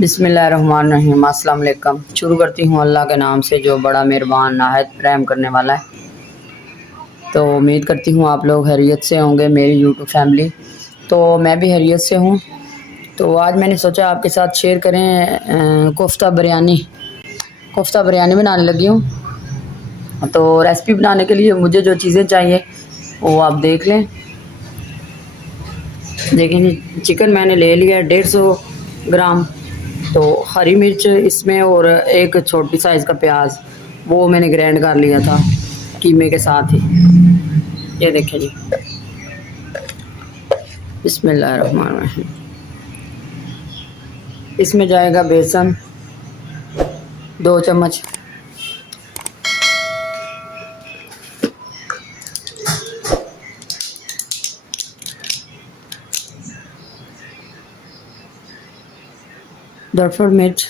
बिस्मिल्लाहिर्रहमानिर्रहीम। अस्सलाम वालेकुम। शुरू करती हूँ अल्लाह के नाम से जो बड़ा मेहरबान नाहयत रहम करने वाला है। तो उम्मीद करती हूँ आप लोग खैरियत से होंगे, मेरी यूट्यूब फैमिली। तो मैं भी खैरियत से हूँ। तो आज मैंने सोचा आपके साथ शेयर करें कोफ्ता बिरयानी बनाने लगी हूँ। तो रेसिपी बनाने के लिए मुझे जो चीज़ें चाहिए वो आप देख लें। देखें, चिकन मैंने ले लिया 150 ग्राम। तो हरी मिर्च इसमें और एक छोटी साइज़ का प्याज वो मैंने ग्राइंड कर लिया था कीमे के साथ ही। ये देखें जी, बिस्मिल्लाहिर्रहमानिर्रहीम। इसमें जाएगा बेसन 2 चम्मच, दरफड़ मिर्च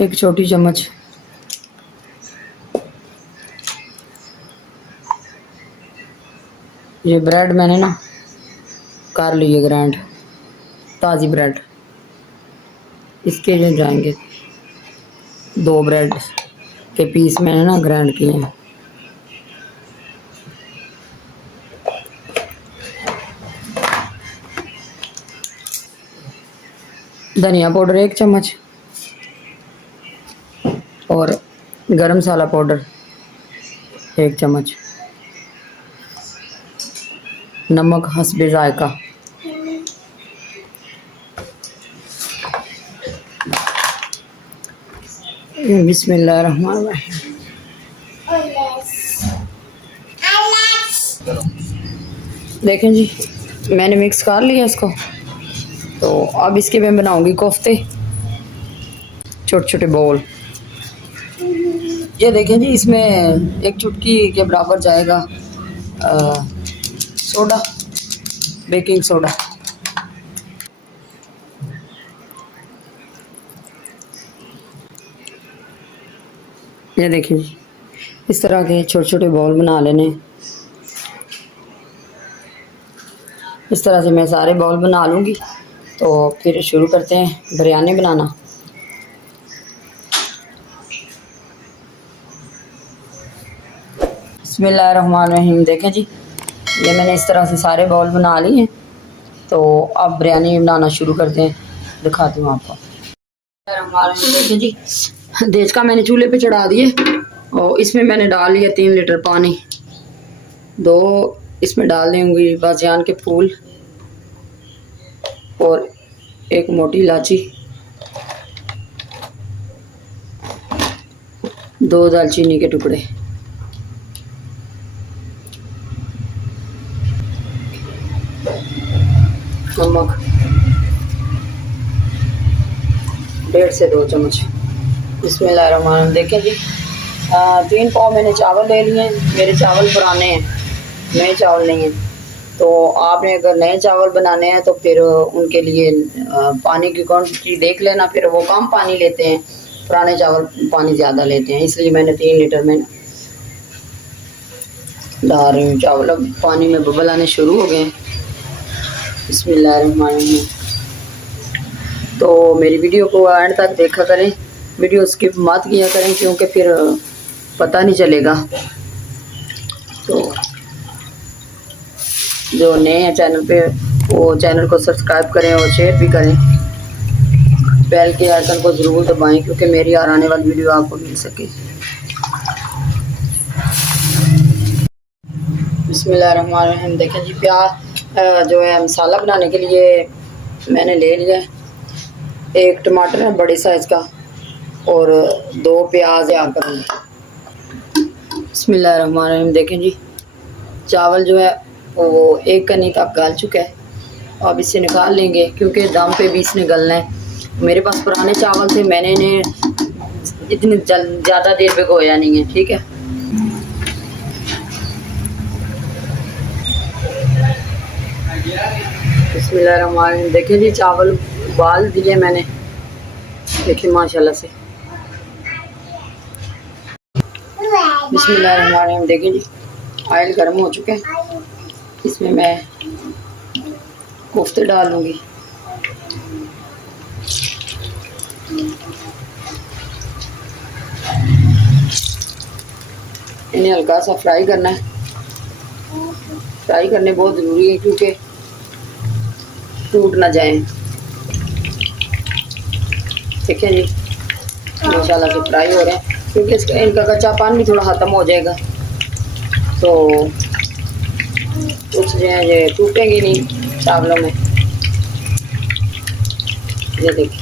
1 छोटी चम्मच, ये ब्रेड मैंने ना कर ली है ग्राइंड, ताज़ी ब्रेड। इसके जो जाएंगे 2 ब्रेड के पीस मैंने ना ग्राइंड किए हैं। धनिया पाउडर 1 चम्मच और गरम मसाला पाउडर 1 चम्मच, नमक हस्बे जायका, बिस्मिल्लाहिर्रहमानिर्रहीम। देखें जी, मैंने मिक्स कर लिया इसको। तो अब इसके मैं बनाऊंगी कोफ्ते, छोटे छोटे बॉल। ये देखें जी, इसमें 1 चुटकी के बराबर जाएगा सोडा, बेकिंग सोडा। ये देखिए जी, इस तरह के छोटे छोटे बॉल बना लेने। इस तरह से मैं सारे बॉल बना लूँगी। तो फिर शुरू करते हैं बिरयानी बनाना। बिस्मिल्लाहिर्रहमानिर्रहीम। देखें जी, ये मैंने इस तरह से सारे बॉल बना लिए हैं। तो अब बिरयानी बनाना शुरू करते हैं, दिखाती हूँ आपको। देखें जी, देच का मैंने चूल्हे पे चढ़ा दिए और इसमें मैंने डाल लिया 3 लीटर पानी। 2 इसमें डाल देंगे बाजियान के फूल और 1 मोटी इलायची, 2 दालचीनी के टुकड़े, नमक 1.5 से 2 चम्मच। बिस्मिल्लाहिर्रहमानिर्रहीम। देखें जी, 3 पाव मैंने चावल ले लिए हैं। मेरे चावल पुराने हैं, नए चावल नहीं हैं। तो आपने अगर नए चावल बनाने हैं तो फिर उनके लिए पानी की क्वांटिटी देख लेना, फिर वो कम पानी लेते हैं, पुराने चावल पानी ज़्यादा लेते हैं। इसलिए मैंने 3 लीटर में डाल रही हूँ चावल। अब पानी में बबल आने शुरू हो गए हैं। बिस्मिल्लाहिर्रहमानिर्रहीम। तो मेरी वीडियो को एंड तक देखा करें, वीडियो स्किप मत किया करें क्योंकि फिर पता नहीं चलेगा। तो जो नए हैं चैनल पे वो चैनल को सब्सक्राइब करें और शेयर भी करें। बेल के आइकन को ज़रूर दबाएं क्योंकि मेरी और आने वाली वीडियो आपको मिल सके। बिस्मिल्लाहिर्रहमानिर्रहीम। देखें जी, प्याज जो है मसाला बनाने के लिए मैंने ले लिया है। 1 टमाटर है बड़े साइज़ का और 2 प्याज या करूँगी। बिस्मिल्लाहिर्रहमानिर्रहीम। देखें जी, चावल जो है वो 1 कनी तक गल चुका है। अब इसे निकाल लेंगे क्योंकि दम पे भी इसने गलना है। मेरे पास पुराने चावल थे, मैंने इन्हें इतनी ज़्यादा देर भिगोया नहीं है। ठीक है, बिस्मिल्लाहिर्रहमानिर्रहीम। देखें जी, चावल उबाल दिए मैंने, देखिए माशाल्लाह से। बिस्मिल्लाहिर्रहमानिर्रहीम। देखें जी, ऑयल गर्म हो चुके हैं। इसमें मैं कोफ्ते डाल लूँगी। इन्हें हल्का सा फ्राई करना है। फ्राई करने बहुत ज़रूरी है क्योंकि टूट ना जाए। ठीक है जी, माशाल्लाह से फ्राई हो रहे हैं क्योंकि इसका इनका कच्चापन भी थोड़ा ख़त्म हो जाएगा, तो कुछ जो है ये टूटेंगे नहीं चावलों में। ये देखिए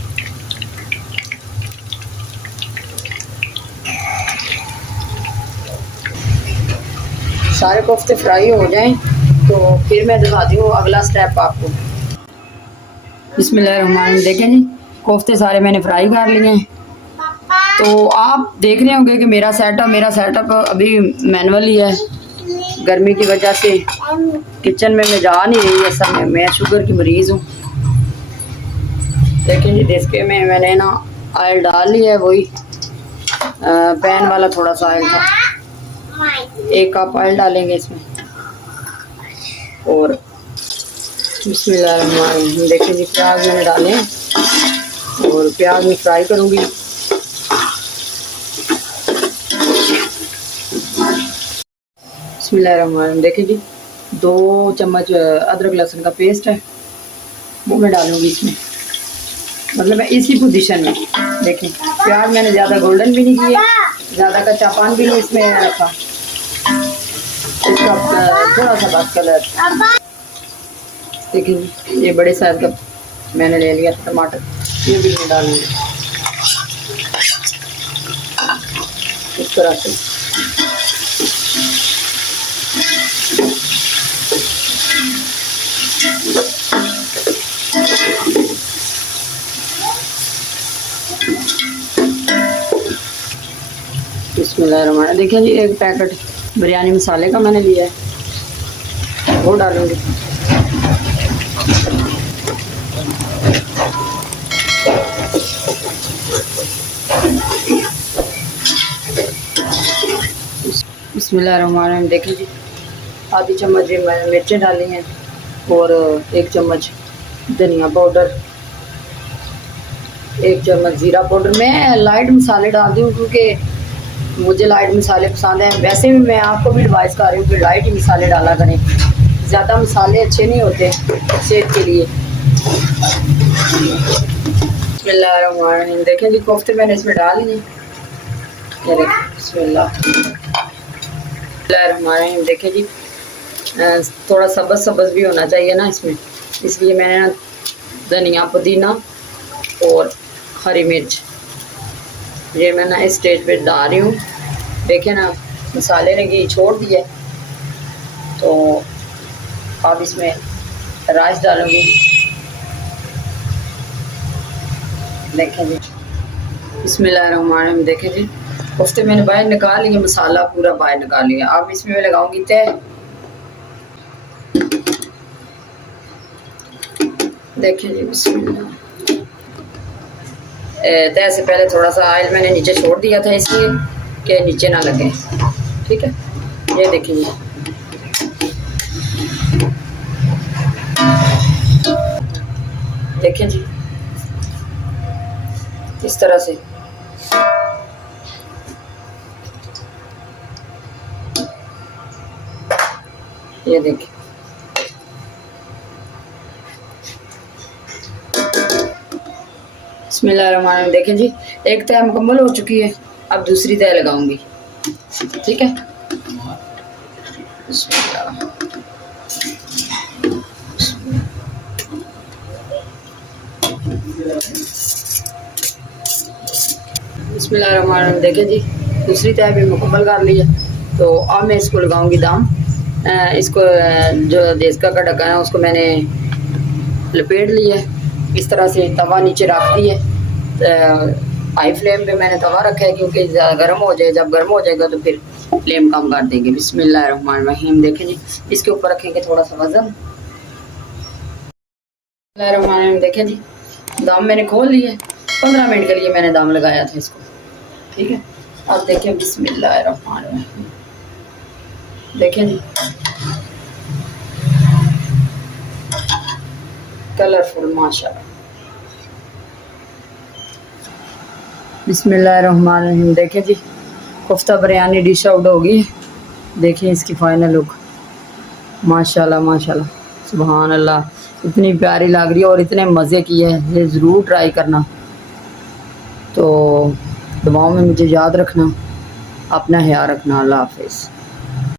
सारे कोफ्ते फ्राई हो जाएं तो फिर मैं दिखाती हूँ अगला स्टेप आपको। बिस्मिल्लाहिर्रहमानिर्रहीम। देखें जी, कोफ्ते सारे मैंने फ्राई कर लिए हैं। तो आप देख रहे होंगे कि मेरा सेटअप अभी मैनुअल ही है। गर्मी की वजह से किचन में मैं जा नहीं रही, असल में मैं शुगर की मरीज़ हूँ। देखें जी, देसके में मैंने ना ऑयल डाल लिया है, वही पैन वाला थोड़ा सा ऑयल था। 1 कप ऑयल डालेंगे इसमें। और बिस्मिल्लाहिर्रहमानिर्रहीम। देखें जी, प्याज मैंने डाले हैं और प्याज में फ्राई करूँगी। बिस्मिल्लाहिर्रहमानिर्रहीम। देखें जी, 2 चम्मच अदरक लहसुन का पेस्ट है, वो मैं डालूँगी इसमें, मतलब मैं इसी पोजीशन में। देखें, प्याज मैंने ज़्यादा गोल्डन भी नहीं किया, ज़्यादा कच्चापन भी नहीं इसमें रखा, इसका थोड़ा सा बस कलर। देखिए ये बड़े साइज का मैंने ले लिया टमाटर, ये भी मैं डालूंगी इस तरह से। बिस्मिल्लाहिर्रहमानिर्रहीम। देखिए जी, 1 पैकेट बिरयानी मसाले का मैंने लिया है, वो डालूंगी। बिस्मिल्लाहिर्रहमानिर्रहीम। देखिए जी, आधी चम्मच मैंने मिर्चें डाली हैं और 1 चम्मच धनिया पाउडर, 1 चम्मच ज़ीरा पाउडर। मैं लाइट मसाले डालती हूँ क्योंकि मुझे लाइट मसाले पसंद हैं। वैसे भी मैं आपको भी एडवाइस कर रही हूँ कि लाइट ही मसाले डाला करें, ज़्यादा मसाले अच्छे नहीं होते सेहत के लिए। बिस्मिल्लाहिर्रहमानिर्रहीम। देखें जी, कोफ्ते मैंने इसमें डाल लिए। बिस्मिल्लाहिर्रहमानिर्रहीम। देखें जी, थोड़ा सब्ज़ सब्ज़ भी होना चाहिए ना इसमें, इसलिए मैंने ना धनिया पुदीना और हरी मिर्च ये मैं ना इस स्टेज पे डाल रही हूँ। देखें ना, मसाले ने घी छोड़ दिया, तो अब इसमें राइस डालूंगी। देखें जी, बिस्मिल्लाहिर्रहमानिर्रहीम। देखें जी, कोफ्ते मैंने बाहर निकाल लिया, मसाला पूरा बाहर निकाल लिया। अब इसमें मैं लगाऊंगी तय। देखें जी, बिस्मिल्लाह। तय से पहले थोड़ा सा ऑयल मैंने नीचे छोड़ दिया था इसलिए कि नीचे ना लगे। ठीक है, ये देखिए, देखें जी, इस तरह से। ये देखिए, बिस्मिल्लाहिर्रहमानिर्रहीम। देखें जी, 1 तय मुकम्मल हो चुकी है, अब दूसरी तय लगाऊंगी। ठीक है, बिस्मिल्लाहिर्रहमानिर्रहीम। देखें जी, दूसरी तय भी मुकम्मल कर ली है, तो अब मैं इसको लगाऊंगी दम। इसको जो देसका का ढक्कन है उसको मैंने लपेट लिया है, इस तरह से तवा नीचे रख दी है। हाई फ्लेम पे मैंने तवा रखा है क्योंकि ज़्यादा गर्म हो जाए, जब गर्म हो जाएगा तो फिर फ्लेम कम कर देंगे। बिस्मिल्लाहिर्रहमानिर्रहीम। देखें जी, इसके ऊपर रखेंगे थोड़ा सा वज़न। बिस्मिल्लाहिर्रहमानिर्रहीम। देखें जी, दम मैंने खोल लिया है, 15 मिनट के लिए मैंने दम लगाया था इसको। ठीक है, अब देखें, बिस्मिल्लाहिर्रहमानिर्रहीम। देखें जी, कलरफुल माशाल्लाह। बिस्मिल्लाहिर्रहमानिर्रहीम। देखें जी, कोफ्ता बिरयानी डिश आउट होगी। देखें इसकी फाइनल लुक। माशाल्लाह माशाल्लाह, सुभान अल्लाह, इतनी प्यारी लग रही है और इतने मज़े की है। ये ज़रूर ट्राई करना। तो दुआओं में मुझे याद रखना, अपना ख्याल रखना। अल्लाह हाफिज़।